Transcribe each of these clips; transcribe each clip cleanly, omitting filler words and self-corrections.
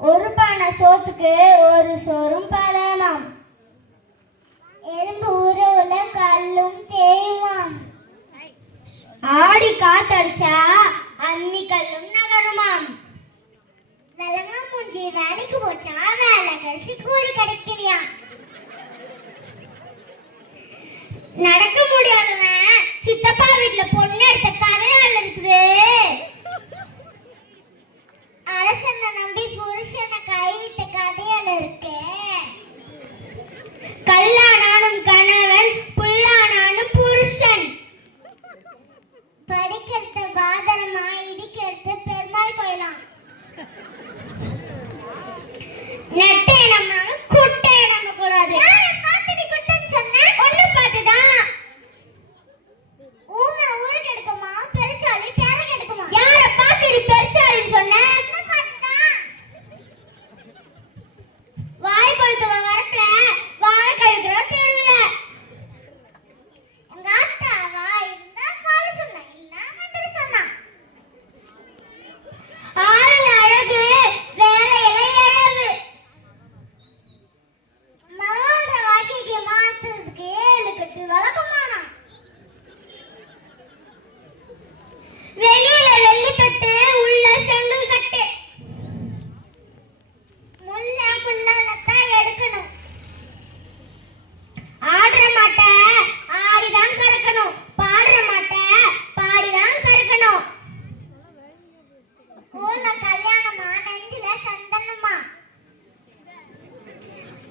ஒரு பானை சோத்துக்கு ஒரு சோறும் பலமாம். எறும்பு ஊரவுல கல்லும் தேயுமாம். ஆடி காத்தடிச்சா அம்மி கல்லும் நகருமாம். வெள்ளங்கா மூஞ்சி வேலைக்கு போச்சா வேலை கழிச்சு கூலி கிடைக்கலையா. நடக்க முடியாதவன் சித்தப்பா வீட்டுல பொண்ணு எடுத்த கதையால இருக்குது. அரசனை நம்பி புருஷனை கைவிட்ட கதையால இருக்கு. கல்லானாலும் கணவன் புல்லானாலும் புருஷன். படிக்கிறது பாதரமா இடிக்கிறது பெருமாள் கோயிலாம். நட்டை நம்மளும் குட்டை நம்ம கூடாது.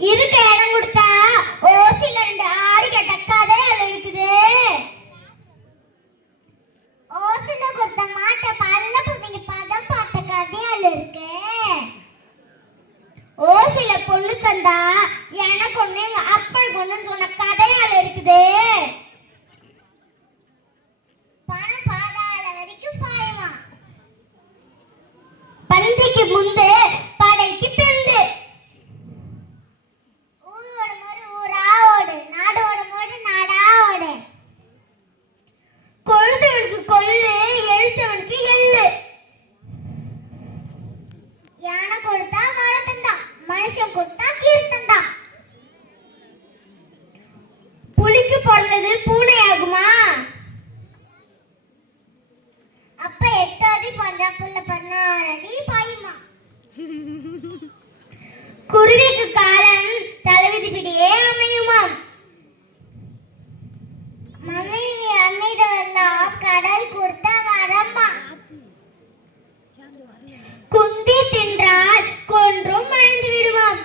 இதுக்கு இடம் கொடுத்தா ஓசில 2 ஆடி கட்ட கதை இருக்குது. ஓசில கொடுத்த மாட்டை பல்ல புடிங்க பதம் பார்த்த கதையால இருக்கு. ஓசில பொண்ணு தந்தா எனக்கு ஒண்ணு அப்பளுக்கு ஒண்ணுன்னு சொன்ன கதையால இருக்குது. பணம் பாதாள வரைக்கும் பாயமா. பந்திக்கு முந்து படைக்கு பிந்து. புலிக்கு பிறந்தது பூனை ஆகுமா? அப்ப 8 அடி பஞ்சாப்புள்ள 16 அடி பாயுமா? குருவிக்கு காலம் தலைவிதி பிடியே அமையுமா? மம்மி அமைதவெல்லாம் கடல் கொடுத்த வரம்மா. குந்தி தின்றால் கொன்றும் மறைந்து விடுவாம்.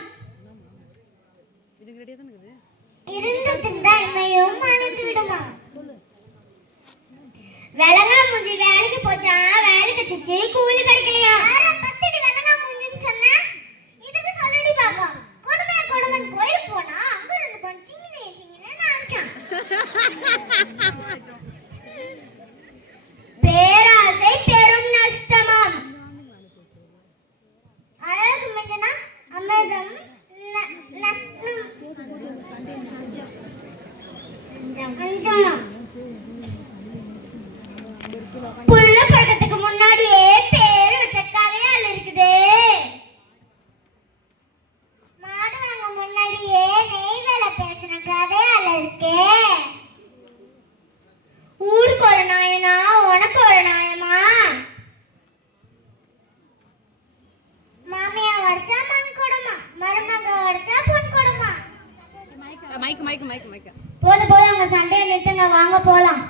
இருந்து தின்றா இமையும் மறைந்து விடுமா. வெள்ளங்கா மூஞ்சி வேலைக்கு போச்சா வேலை கழிச்சு கூலி கிடைக்கலையா. பத்திடி வெள்ளங்கா மூஞ்சின்னு சொன்னா இதுக்கு சொல்லடி பாப்பா. கொடுமன் கோயிலுக்கு போனா அங்க 2 பொண்ணு சின்ன நினைச்சான். பேராசை பெரும் நஷ்டமாம். அழகு மிஞ்சனா அமிர்தம் நஷ்டம். புள்ள பழக்கத்துக்கு முன்னாடியே பேரு வச்ச கதையால இருக்குது. மாடு வாங்க முன்னாடியே நெய் வேலை பேசின கதையால இருக்கு. ஊருக்கு ஒரு நாயனா உனக்கு ஒரு நாயமா. மாமியா வடிச்சா மண் கொடுமா மருமக வடிச்சா பொன் கொடுமா. மைக் போது அவங்க சண்டையை நிறுத்துங்க வாங்க போலாம்.